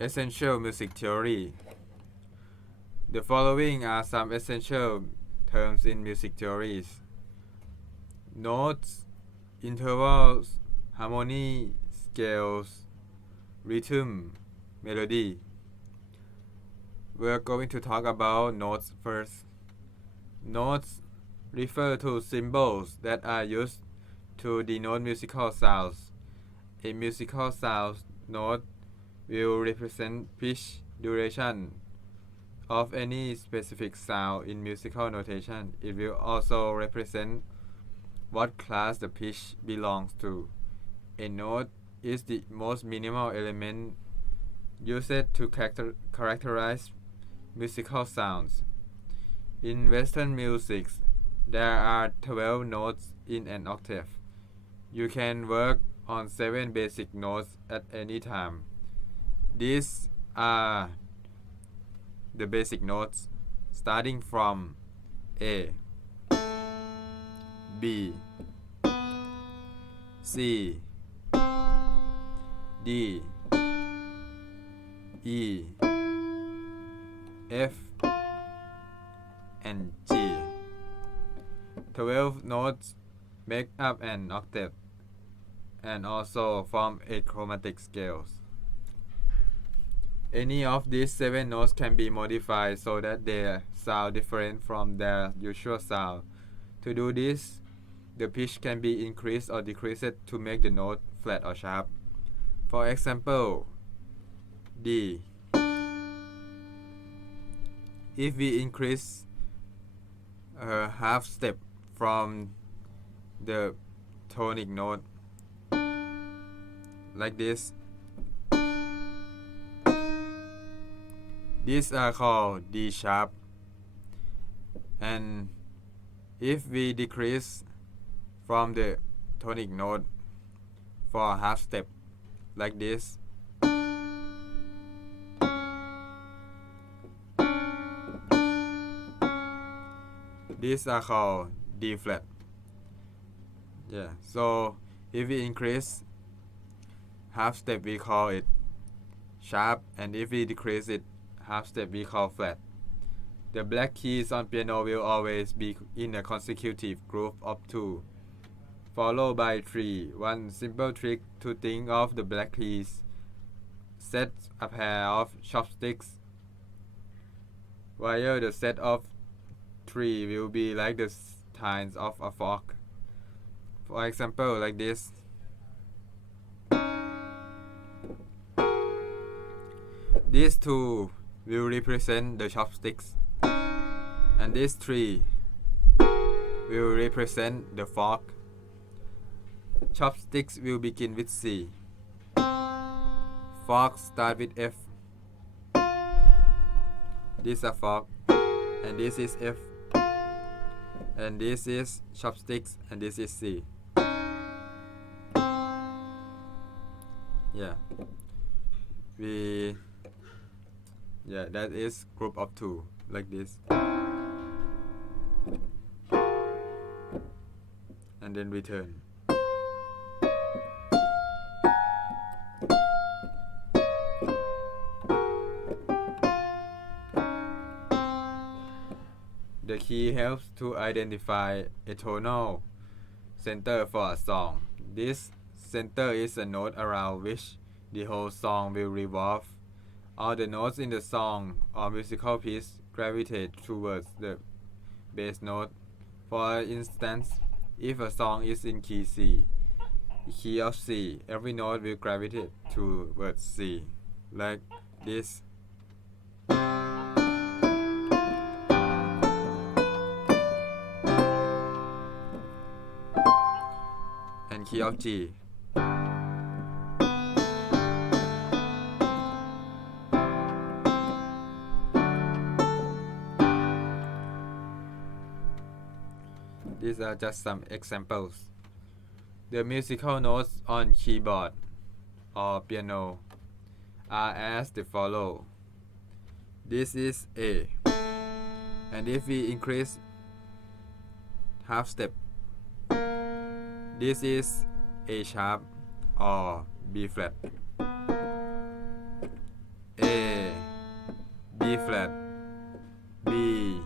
Essential music theory. The following are some essential terms in music theories: notes, intervals, harmony, scales, rhythm, melody. We're going to talk about notes first. Notes refer to symbols that are used to denote musical sounds. A musical sound note will represent pitch, duration of any specific sound in musical notation. It will also represent what class the pitch belongs to. A note is the most minimal element used to characterize musical sounds. In Western music, there are 12 notes in an octave. You can work on 7 basic notes at any time. These are the basic notes starting from A, B, C, D, E, F, and G. 12 notes make up an octave and also form 8 chromatic scales. Any of these 7 notes can be modified so that they sound different from their usual sound. To do this, the pitch can be increased or decreased to make the note flat or sharp. For example, D. If we increase a half step from the tonic note like this, these are called D sharp. And if we decrease from the tonic note for a half step like this, these are called D flat. So if we increase half step, we call it sharp, and if we decrease it half step, we call flat. The black keys on piano will always be in a consecutive group of 2, followed by 3. One simple trick to think of the black keys: set a pair of chopsticks, while the set of 3 will be like the tines of a fork. For example, like this. These 2 will represent the chopsticks, and these 3 will represent the fork. Chopsticks will begin with C. Forks start with F. This is a fork, and this is F. And this is chopsticks, and this is C. That is group of 2, like this. And then return. The key helps to identify a tonal center for a song. This center is a node around which the whole song will revolve. All the notes in the song or musical piece gravitate towards the bass note. For instance, if a song is in key C, key of C, every note will gravitate towards C, like this. And key of G. These are just some examples. The musical notes on keyboard or piano are as they follow. This is A, and if we increase half step, this is A sharp or B flat. flat, B,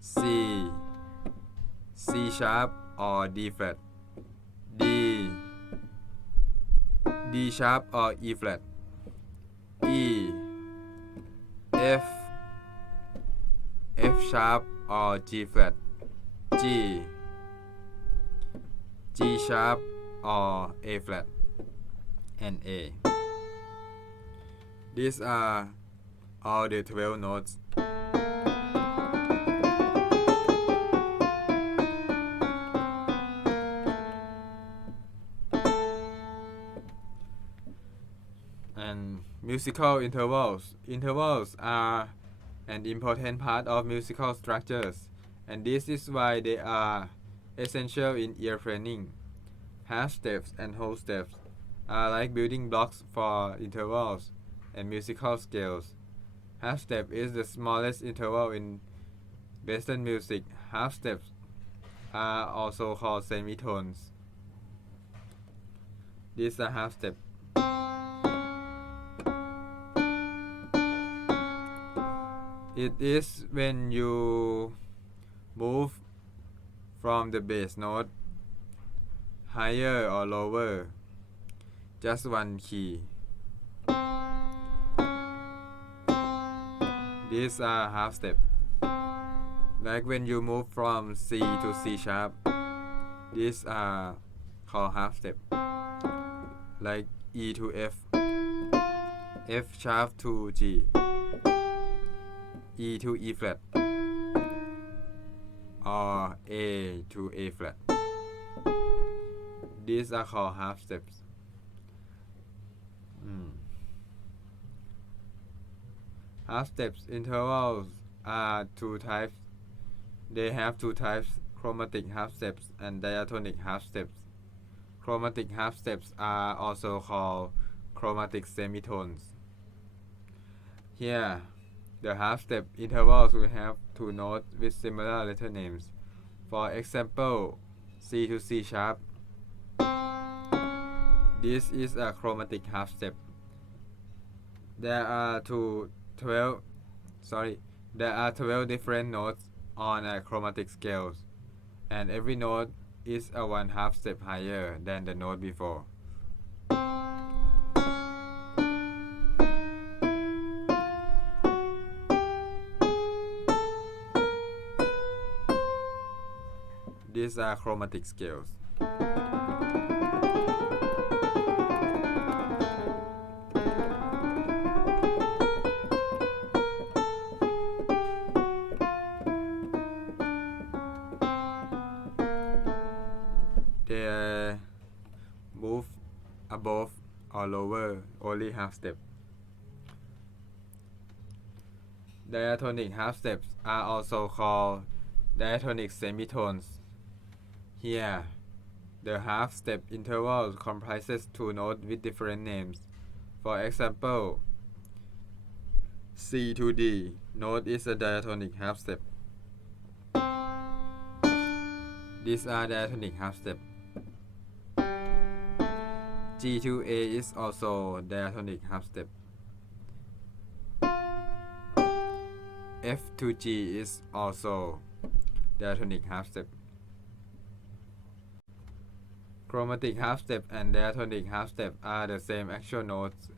C, C sharp or D flat, D, D sharp or E flat, E, F, F sharp or G flat, G, G sharp or A flat, and A. These are all the 12 notes. And musical intervals. Intervals are an important part of musical structures, and this is why they are essential in ear training. Half steps and whole steps are like building blocks for intervals and musical scales. Half step is the smallest interval in Western music. Half steps are also called semitones. These are half steps. It is when you move from the bass note higher or lower, just one key. These are half step. Like when you move from C to C sharp, these are called half step. Like E to F, F sharp to G, E to E flat, or A to A flat. These are called half steps. Half steps intervals are two types. They have two types: chromatic half steps and diatonic half steps. Chromatic half steps are also called chromatic semitones. Here, the half step intervals will have two notes with similar letter names. For example, C to C sharp. This is a chromatic half step. There are 12 different notes on a chromatic scale, and every note is a one half step higher than the note before. These are chromatic scales. They move above or lower only half step. Diatonic half steps are also called diatonic semitones. Here, the half step interval comprises two notes with different names. For example, C to D note is a diatonic half step. These are diatonic half steps. G to A is also diatonic half step. F to G is also diatonic half step. Chromatic half step and diatonic half step are the same actual notes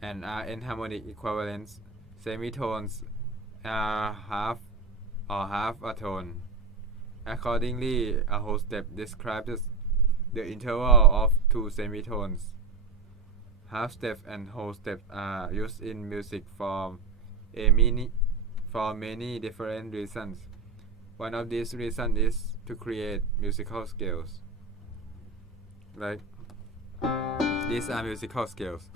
and are enharmonic equivalents. Semitones are half a tone. Accordingly, a whole step describes the interval of two semitones. Half step and whole step are used in music for many different reasons. One of these reasons is to create musical scales. Like these are musical scales.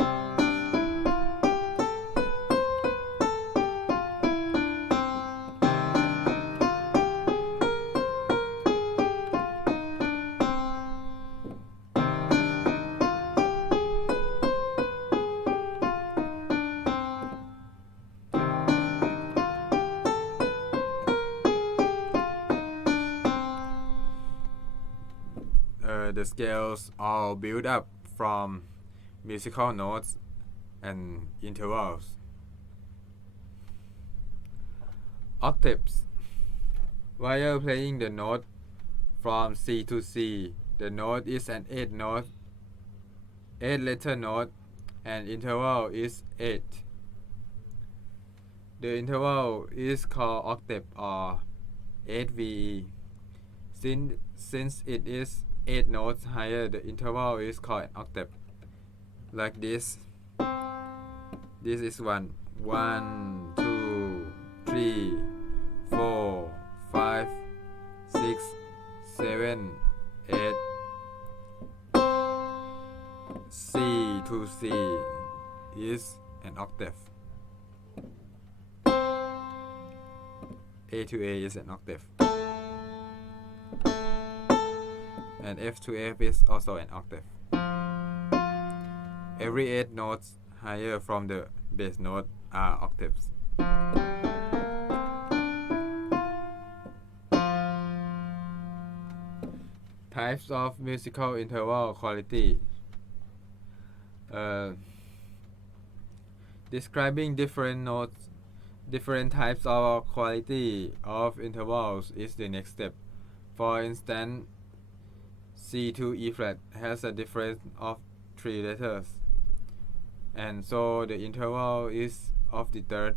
The scales all build up from musical notes and intervals. Octaves. While playing the note from C to C, the note is an 8-letter note, and interval is 8. The interval is called octave or 8VE. Since it is 8 notes higher, the interval is called an octave. Like this. This is 1, 2, 3, 4, 5, 6, 7, 8. C to C is an octave. A to A is an octave. And F to F is also an octave. Every 8 notes higher from the bass note are octaves. Types of musical interval quality. Describing different notes, different types of quality of intervals is the next step. For instance, C to E flat has a difference of 3 letters, and so the interval is of the third.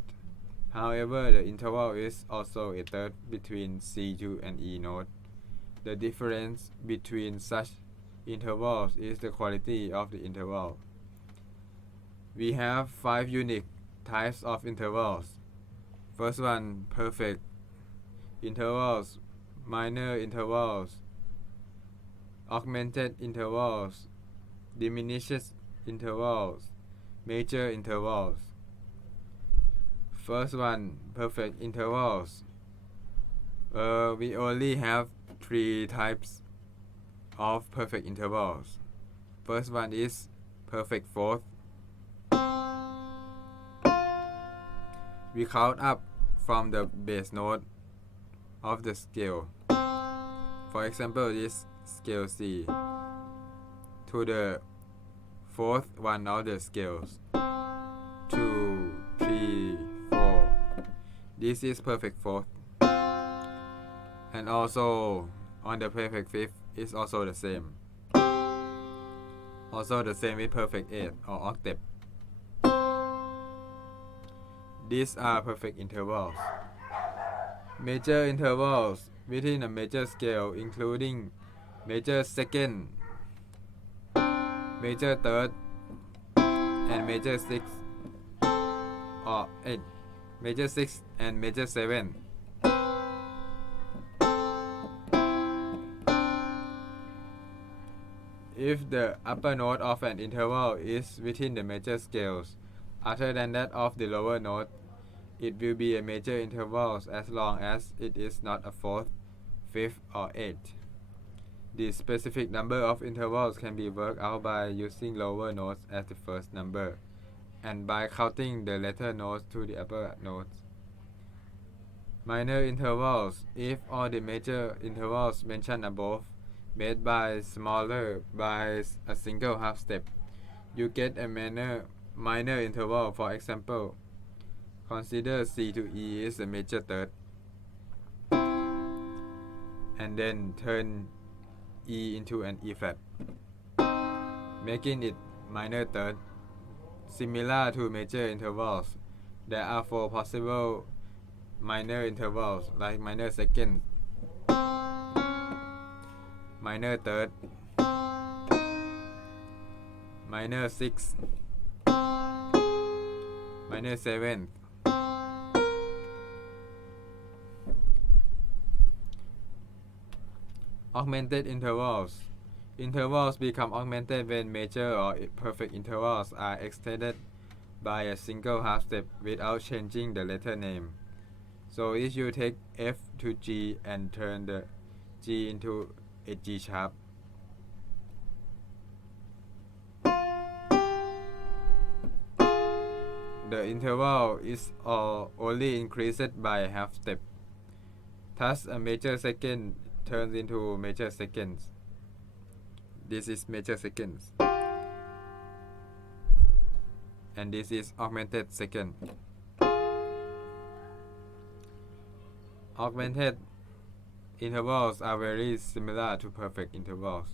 However, the interval is also a third between C to an E note. The difference between such intervals is the quality of the interval. We have 5 unique types of intervals. First one, perfect intervals, minor intervals, augmented intervals, diminished intervals, major intervals. First one, perfect intervals. We only have 3 types of perfect intervals. First one is perfect fourth. We count up from the bass note of the scale. For example, this scale C to the fourth one of the scales. 2, 3, 4. This is perfect fourth. And also on the perfect fifth is also the same. Also the same with perfect eighth or octave. These are perfect intervals. Major intervals within a major scale including major second, major third, and major sixth, or major sixth and major seventh. If the upper note of an interval is within the major scales, other than that of the lower note, it will be a major interval as long as it is not a fourth, fifth, or eighth. The specific number of intervals can be worked out by using lower notes as the first number, and by counting the letter notes to the upper notes. Minor intervals. If all the major intervals mentioned above made by smaller by a single half step, you get a minor interval. For example, consider C to E is a major third, and then turn E into an E flat, making it minor third. Similar to major intervals, there are 4 possible minor intervals like minor second, minor third, minor sixth, minor seventh. Augmented intervals. Intervals become augmented when major or perfect intervals are extended by a single half step without changing the letter name. So if you take F to G and turn the G into a G sharp, the interval is only increased by a half step. Thus, a major second turns into major seconds. This is major seconds. And this is augmented second. Augmented intervals are very similar to perfect intervals.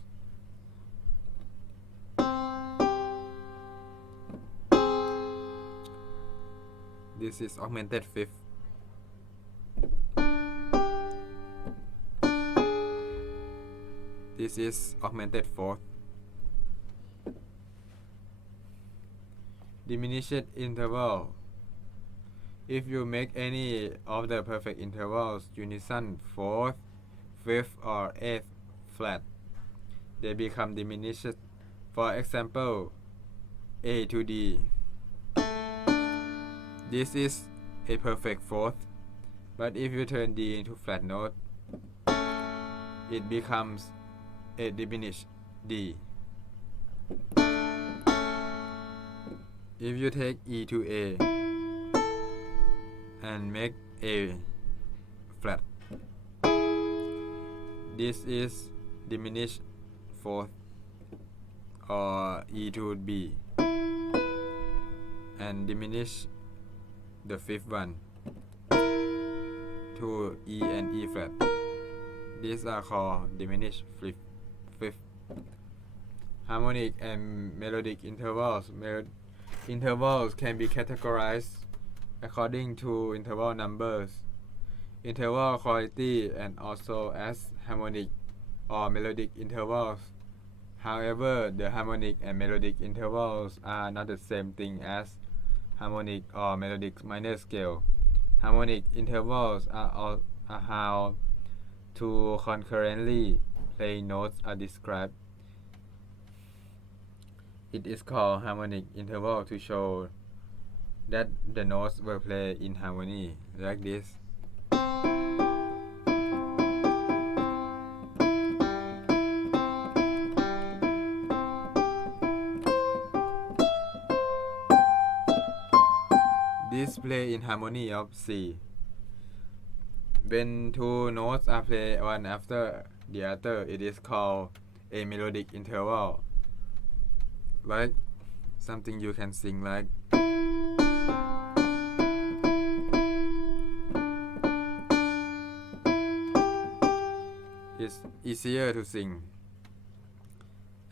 This is augmented fifth. This is augmented fourth. Diminished interval. If you make any of the perfect intervals unison fourth, fifth, or eighth flat, they become diminished. For example, A to D. This is a perfect fourth, but if you turn D into flat note, it becomes a diminished D. If you take E to A and make A flat, this is diminished fourth, or E to B, and diminish the fifth one to E and E flat. These are called diminished fifth. Harmonic and melodic intervals. Intervals can be categorized according to interval numbers, interval quality, and also as harmonic or melodic intervals. However, the harmonic and melodic intervals are not the same thing as harmonic or melodic minor scale. Harmonic intervals are how two concurrently playing notes are described. It is called harmonic interval to show that the notes were played in harmony, like this. This play in harmony of C. When two notes are played one after the other, it is called a melodic interval. Like something you can sing like. It's easier to sing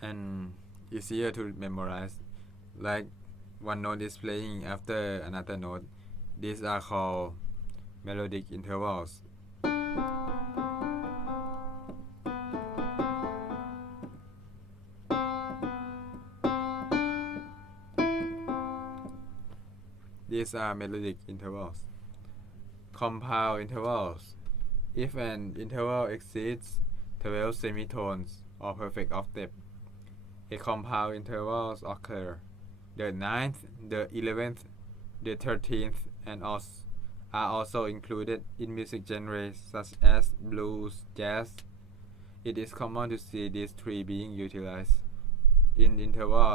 and easier to memorize. Like one note is playing after another note. These are called melodic intervals. These are melodic intervals. Compound intervals. If an interval exceeds 12 semitones or perfect octave, a compound intervals occur. The 9th, the 11th, the 13th, and are also included in music genres such as blues, jazz. It is common to see these three being utilized in intervals.